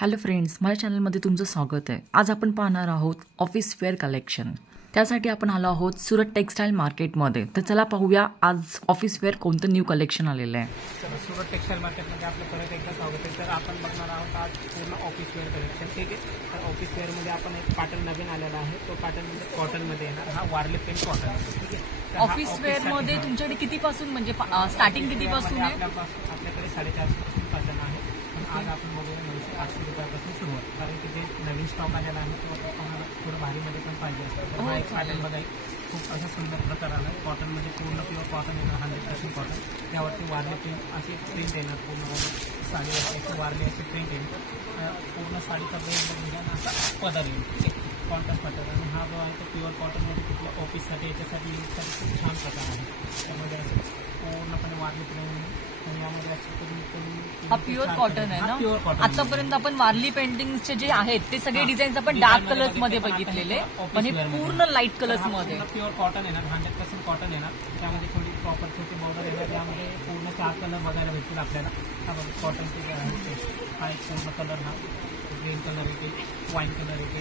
Hello friends, माझ्या चॅनलमध्ये तुमचं स्वागत आहे। आज आपण पाहणार आहोत ऑफिस वेअर कलेक्शन। त्यासाठी आपण आलो आहोत सुरत टेक्सटाईल मार्केटमध्ये। तर चला पाहूया आज ऑफिस वेअर कोणतं न्यू कलेक्शन आलेलं आहे। सुरत टेक्सटाईल मार्केटमध्ये आपलं परत एकदा स्वागत आहे। तर आपण बघणार आहोत आज पूर्ण ऑफिस वेअर कलेक्शन। ठीक आहे, तर ऑफिस वेअरमध्ये आपण एक पॅटर्न नवीन आलेला आहे। तो पॅटर्न म्हणजे कॉटनमध्ये येणार, हा वारले प्रिंट कॉटन आहे। ठीक आहे, ऑफिस वेअरमध्ये तुमच्याकडे कितीपासून म्हणजे स्टार्टिंग कितीपासून आहे? आपल्याकडे 450 पासून पॅटर्न आहे। आज आपण बघूया 900-800 रुपयापासून सुरुवात, कारण की जे नवीन स्टॉक आलेला आहे तो आपल्याला थोडं भारीमध्ये पण पाहिजे असतं। तर हा एक पॅटर्न बघा, खूप असा सुंदर प्रकार आला आहे। कॉटनमध्ये पूर्ण प्युअर कॉटन येणार, 100% कॉटन। त्यावरती वारले प्रिंट अशी प्रिंट येणार, पूर्ण साडीवरती वारले अशी प्रिंट येईल। पूर्ण साडीचा बेस बघूया ना, असा पदर येईल, ठीक आहे, कॉटन पदर। आणि हा जो आहे तो प्युअर कॉटनमध्ये कुठल्या ऑफिससाठी याच्यासाठी यूजसाठी खूप छान प्रकार आहे। त्यामध्ये असं पूर्णपणे वारली प्रिंट आणि यामध्ये हा प्युअर कॉटन आहे ना? Pure cotton. आतापर्यंत आपण वारली पेंटिंगचे जे आहेत ते सगळे डिझाईन्स आपण डार्क कलर्स मध्ये बघितलेले, पण हे पूर्ण लाईट कलर्स मध्ये प्युअर कॉटन येणार, 100% कॉटन येणार। त्यामध्ये थोडी प्रॉपर छोटी बॉर्डर येणार, त्यामध्ये पूर्ण 4 कलर बघायला भेटतील आपल्याला। हा बघा कॉटनचे जे आहे हा एक पूर्ण कलर, हा ग्रीन कलर येते, वाईन कलर येते,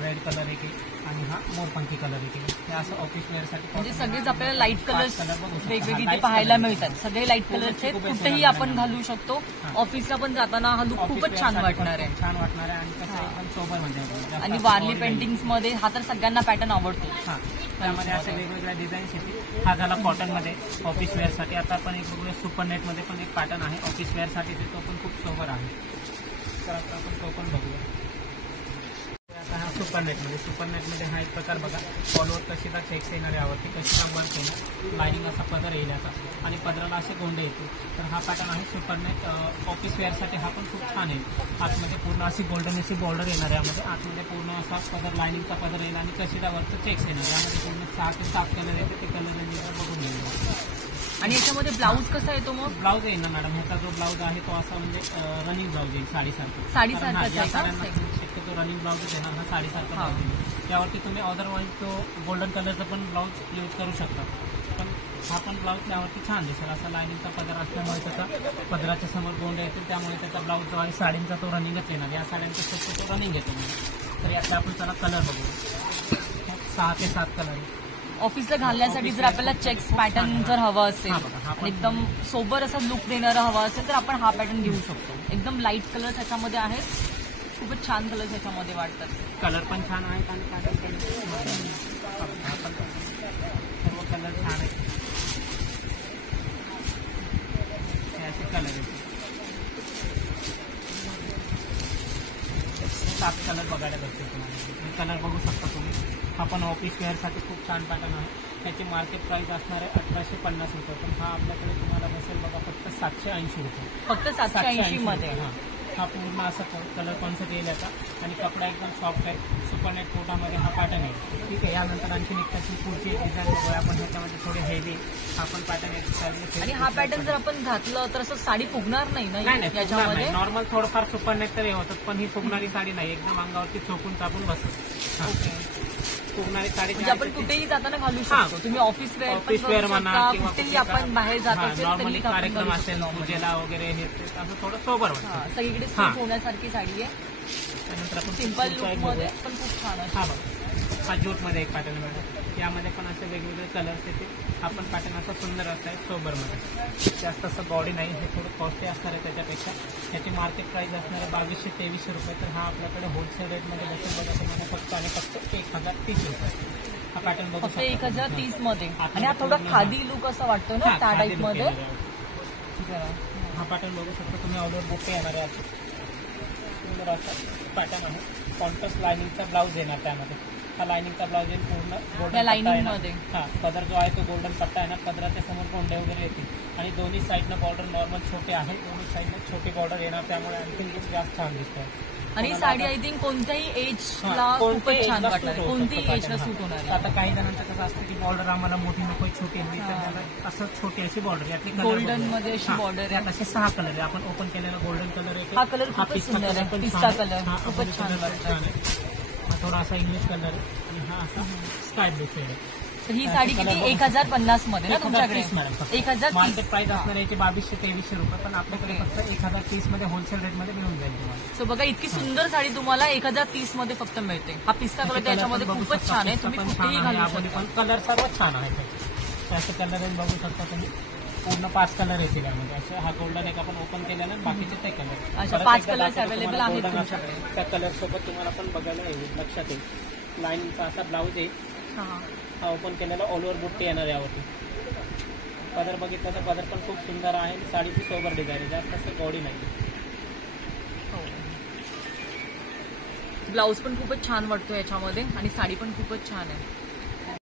रेड कलर येते आणि हा मोरपंखी कलर येते। हे असं ऑफिस वेअरसाठी म्हणजे सगळेच आपल्याला लाईट कलर्स वेगवेगळे पाहायला मिळतात। सगळे लाईट कलर्स आहेत, कुठेही आपण घालू शकतो। ऑफिसला पण जाताना हा लुक खूपच छान वाटणार आहे, आणि कसं एकदम सोबर म्हणजे। आणि वारली पेंटिंग्स मध्ये हा तर सगळ्यांना पॅटर्न आवडतो। हा, त्यामध्ये असे वेगवेगळ्या डिझाईन्स येते। हा झाला कॉटनमध्ये ऑफिस वेअरसाठी। आता आपण एक बघूया सुपर नेटमध्ये पण एक पॅटर्न आहे ऑफिस वेअरसाठी, तो पण खूप सोबर आहे। तर आता आपण तो पण बघूया। आता हा सुपर नेटमध्ये हा एक प्रकार बघा, फॉलोअर कशीला चेक्स येणार, यावरती कशीला वर्क येणार, लाईनिंग असा पदर येईल याचा, आणि पदराला असे गोंडे येतील। तर हा पॅटर्न आहे सुपर नेट ऑफिस वेअरसाठी। हा पण खूप छान आहे। आतमध्ये पूर्ण अशी गोल्डन अशी बॉर्डर येणार, यामध्ये आतमध्ये पूर्ण असा पदर, लाईनिंगचा पदर येईल आणि कशीला वर्कचं चेक्स येणार। यामध्ये पूर्ण 6 ते 7 कलर येते, ते कलर बघून येईल। आणि याच्यामध्ये ब्लाऊज कसा येतो? मग ब्लाऊज येईल ना मॅडम, ह्याचा जो ब्लाऊज आहे तो असा म्हणजे रनिंग ब्लाऊज येईल, साडीसारखा शक्यतो रनिंग ब्लाऊजच येणार, हा साडीसारखा ब्लाऊज येईल। त्यावरती तुम्ही अदरवाईज तो गोल्डन कलरचा पण ब्लाऊज यूज करू शकता, पण हा पण ब्लाऊज त्यावरती छान दिसेल। असा लाईनिंगचा पदर असल्यामुळे त्याचा पदराच्या समोर गोंडे येतील, त्यामुळे त्याचा ब्लाऊज जो आहे साडींचा तो रनिंगच येणार। या साड्यांचा शक्यतो रनिंग येतो। तर यातला आपण त्याला कलर बघू, 6 ते 7 कलर आहे। ऑफिसला घालण्यासाठी जर आपल्याला चेक्स पॅटर्न जर हवा असेल आणि एकदम सोबर असा लुक देणारा हवा असेल तर आपण हा पॅटर्न घेऊ शकतो। एकदम लाईट कलर त्याच्यामध्ये आहेत, खूपच छान कलर त्याच्यामध्ये वाटतात। कलर पण छान आहेत आणि पॅटर्न पण सर्व कलर छान आहेत। हे असे कलर आहेत, 7 कलर बघायला भेटतील तुम्हाला। कलर बघू शकता तुम्ही। हा पण ऑफिस वेअरसाठी खूप छान पॅटर्न आहे। त्याची मार्केट प्राइस असणार आहे 1850 रुपये, पण हा आपल्याकडे तुम्हाला बसेल बघा फक्त 780 रुपये, फक्त 780 मध्ये। हा पूर्ण असा कलर कॉन्सेप्ट येईल याचा, आणि कपडा एकदम सॉफ्ट आहे। सुपर नेट कोटामध्ये हा पॅटर्न आहे, ठीक आहे। यानंतर आणखी निघताची पुढची डिझाईन बघूया आपण, ह्याच्यामध्ये थोडे हेवी हा पण पॅटर्न आहे। आणि हा पॅटर्न जर आपण घातलं तर असं साडी फुगणार नाही ना? याच्यामध्ये नॉर्मल थोडंफार सुपर नेट तरी होतात, पण ही फुगणारी साडी नाही, एकदम अंगावरती चोपून चापून बसत। फुगणारी साडी म्हणजे आपण कुठेही जाताना घालू शकतो। तुम्ही ऑफिस वेअर म्हणा किंवा कुठेही आपण बाहेर जात असेल तरी कार्यक्रम असेल, पूजेला वगैरे, हे असं थोडं सोबर वाटतं। सगळीकडे सूट होण्यासारखी साडी आहे। त्यानंतर आपण सिंपल लुक मध्ये पण खूप छान आहे। हा बघा, हा ज्यूटमध्ये एक पॅटर्न मिळतो। यामध्ये पण असे वेगवेगळे कलर्स येते। हा पण पॅटर्न असा सुंदर असं आहे सोबरमध्ये। जास्त असं बॉडी नाही, हे थोडं कॉस्टली असणार आहे त्याच्यापेक्षा। ह्याची मार्केट प्राइस असणार आहे 2200-2300 रुपये। तर हा आपल्याकडे होलसेल रेटमध्ये बसेल बघा तुम्हाला फक्त 1030 रुपये। हा पॅटर्न बघू शकता 1030 मध्ये, आणि हा थोडा खादी लुक असं वाटतो ना त्या टाईप मध्ये। हा पॅटर्न बघू शकता तुम्ही, ऑल ओव्हर बुट्टे येणार आहे, सुंदर असा पॅटर्न आहे। कॉन्ट्रास्ट लाईनिंगचा ब्लाऊज येणार त्यामध्ये। हा लाईनिंगचा ब्लाऊज येईल पूर्ण गोल्डन लाईनिंग मध्ये। हा पदर जो आहे तो गोल्डन पट्टा आहे ना, पदराच्या समोर गोंडे वगैरे येतील, आणि दोन्ही साईडनं बॉर्डर नॉर्मल छोटे आहे, दोन्ही साईडनं छोटी बॉर्डर येणार, त्यामुळे आणखी लुक जास्त छान दिसतो। आणि साडी आय थिंक कोणत्याही एजला खूपच छान वाटणार, कोणत्याही एजला सूट होणार आहे। आता काही जणांचं कसं असतं की बॉर्डर आम्हाला मोठी नको, छोटी हवी, तर असं छोटी अशी बॉर्डर, यातली गोल्डन मध्ये अशी बॉर्डर आहे। असे 6 कलर आहे। आपण ओपन केलेला गोल्डन कलर आहे, हा कलर खूपच सुंदर आहे, पिस्ता कलर खूपच छान वाटतो। हा थोडा असा इंग्लिश कलर आहे, आणि हा असा स्काय ब्लू शेड आहे। तर ही साडी किती 1050 मध्ये ना तुमच्याकडे? 1030 मॅडम. 1030. मार्केट प्राइस असणार याची 2200-2300 रुपये, पण आपल्याकडे फक्त 1030 मध्ये होलसेल रेट मध्ये मिळून जाईल तुम्हाला. सो बघा इतकी सुंदर साडी तुम्हाला 1030 मध्ये फक्त मिळते. हा पिस्ता कलर त्याच्यामध्ये खूपच छान आहे, तुम्ही कुठेही घालू शकता. पण कलर सर्व छान आहे त्याचे कलर बघू शकता तुम्ही. पूर्ण 5 कलर येतील यामध्ये. असे हा गोल्डन एक आपण ओपन केल्याने बाकीचे ते कलर. अच्छा, 5 कलर्स अवेलेबल आहेत तुमच्याकडे. त्या कलर सोबत तुम्हाला पण बघायला येईल, लक्षात येईल. लाईनचा असा ब्लाऊज आहे, हा ओपन केलेला ऑल ओव्हर बुट्टी येणार यावरती. पदर बघितलं तर पदर पण खूप सुंदर आहे आणि साडीची सोबर डिझाईन आहे, जास्त असं गौडी नाही. ब्लाऊज पण खूपच छान वाटतो याच्यामध्ये आणि साडी पण खूपच छान आहे.